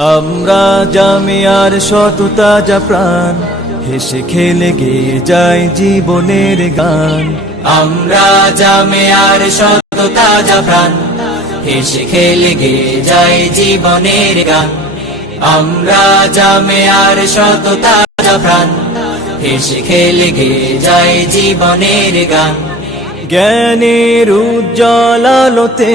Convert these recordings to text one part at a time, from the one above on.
আমরা জামিয়ার শত তাজা প্রাণ, হেসে খেলে গিয়ে যায় জীবনের গান। আমরা জামে আর শত তাজা প্রাণ, হেসে খেলে গে যাই জীবনের গান। আমরা জামে আর শত তাজা প্রাণ, হেসে খেলে গে যাই জীবনের গান। জ্ঞানের উজ্জ্বল আলোতে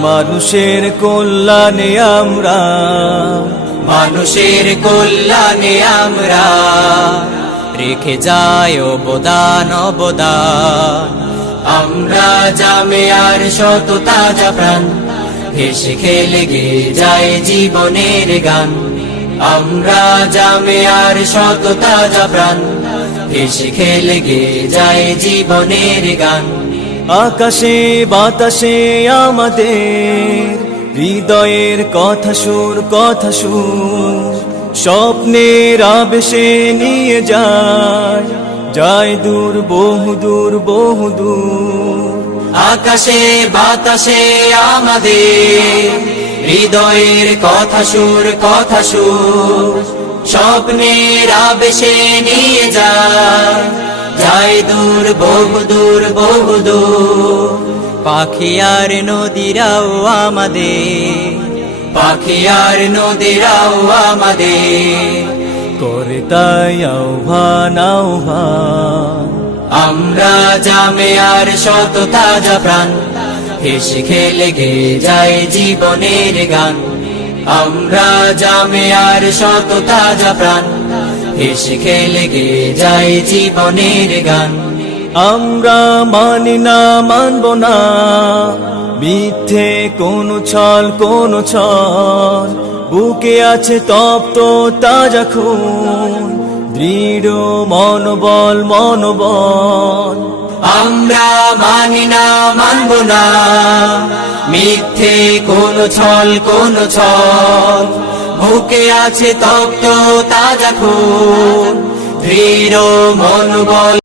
মানুষের কল্যাণে আমরা। মানুষের কল্যাণে আমরা। রেখে যাই অবদান অবদান। আমরা জামে আর শত তাজা প্রাণ। হেসে খেলে গে যায় জীবনের গান। আমরা জামে আর শত তাজা প্রাণ। হেসে খেলে গে যায় জীবনের গান। আকাশে, বাতাসে আমাদের, হৃদয়ের কথা সুর কথা সুর। স্বপ্নের আবেশে নিয়ে যায় যায় দূর, বহু দূর বহু দূর। আকাশে, বাতাসে আমাদের, হৃদয়ের কথা সুর কথা সুর। স্বপ্নের আবেশে নিয়ে যায় যায় দূর, বহু দূর বহু দূর। পাখি আর নদীরাও আমাদের। পাখি আর নদীরাও আমাদের। করে তাই আহ্বান আহ্বান। আমরা জামে আর শত তাজা প্রাণ। হেসে খেলে গে যায় জীবনের গান। আমরা জামে আর শত তাজা প্রাণ। হেসে খেলে গে যায় জীবনের গান। আমরা মানি না, মানব না, মিথ্যে কোন ছল কোন ছল। বুকে আছে তপ্ত, তাজা খুন, দৃঢ় মনোবল মনোবল। আমরা মানি না, মানব না, মিথ্যে কোন ছল কোন ছল। বুকে আছে তপ্ত তাজা খুন দৃঢ় মনোবল